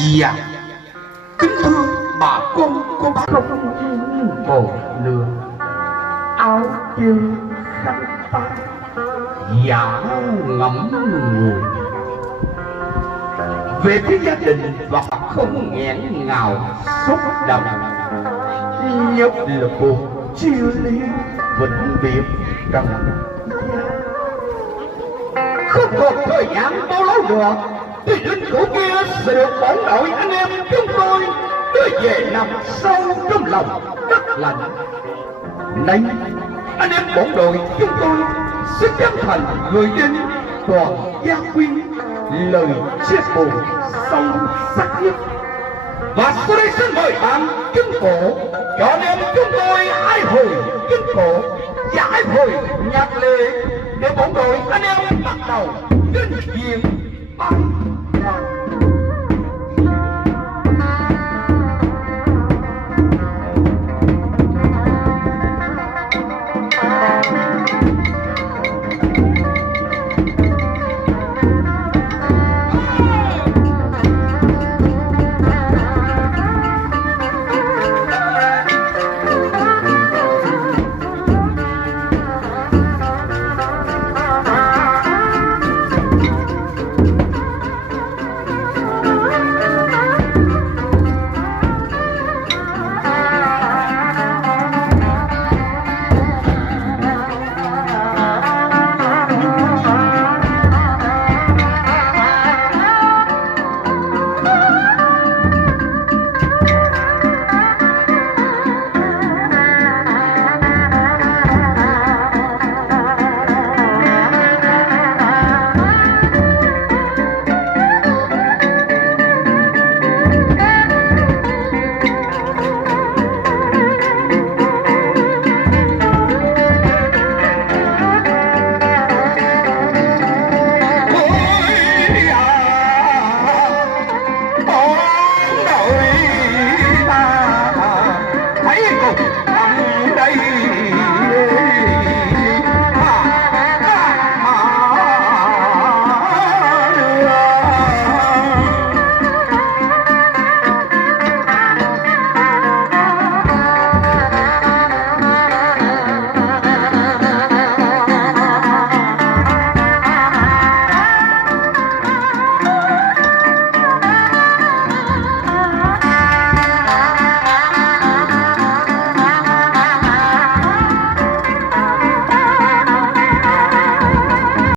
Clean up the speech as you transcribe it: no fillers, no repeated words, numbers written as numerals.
Dạ, kính thưa bà con cô bác không một lừa áo chương khăn tay giả ngẫm người về phía gia đình và không nghẹn ngào xúc động, nhất là cuộc chia ly vĩnh biệt trong không còn thời gian bao lâu nữa thì lính cũ kia sẽ được bộ đội anh em chúng tôi đưa về nằm sâu trong lòng đất lạnh. Nay anh em bộ đội chúng tôi sẽ trở thành người dân toàn gia quyên lời chia buồn sâu sắc nhất. Và sau đây xin mời bạn kính cổ cho anh em chúng tôi hai hồi kính cổ và hai hồi nhạc lệ để bộ đội anh em bắt đầu đến diện bài.